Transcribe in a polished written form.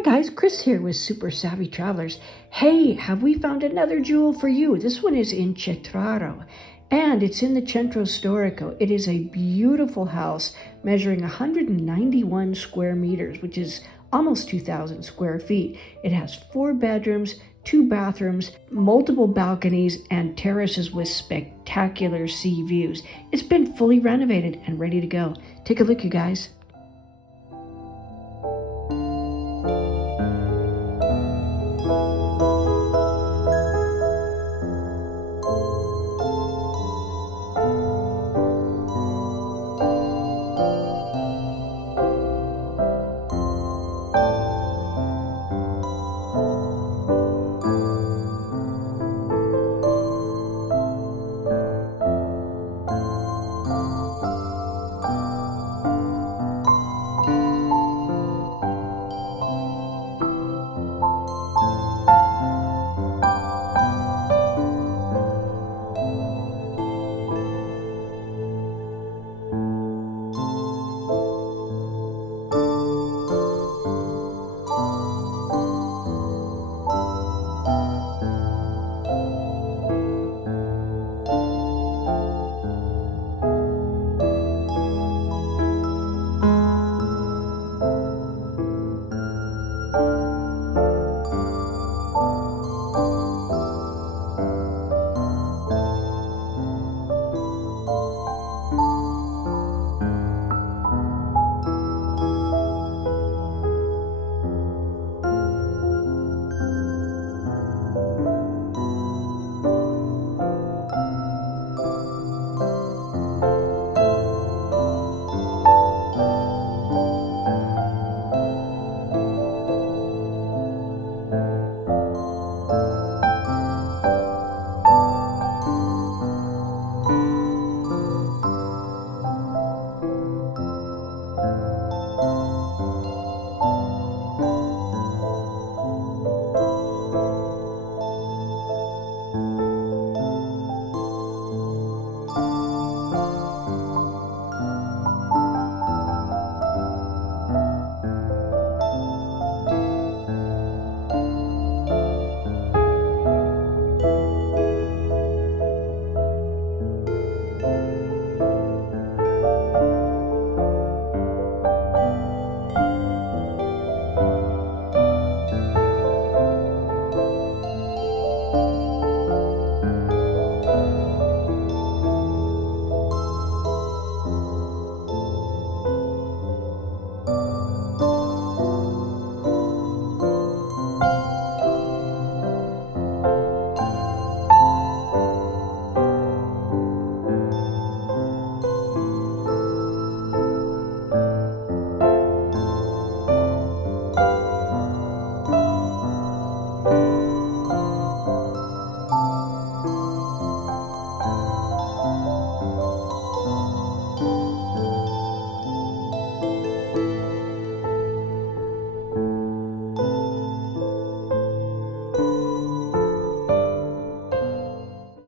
Hi guys, Chris here with Super Savvy Travelers. Hey, have we found another jewel for you? This one is in Cetraro and it's in the Centro Storico. It is a beautiful house measuring 191 square meters, which is almost 2,000 square feet. It has 4 bedrooms, 2 bathrooms, multiple balconies, and terraces with spectacular sea views. It's been fully renovated and ready to go. Take a look, you guys.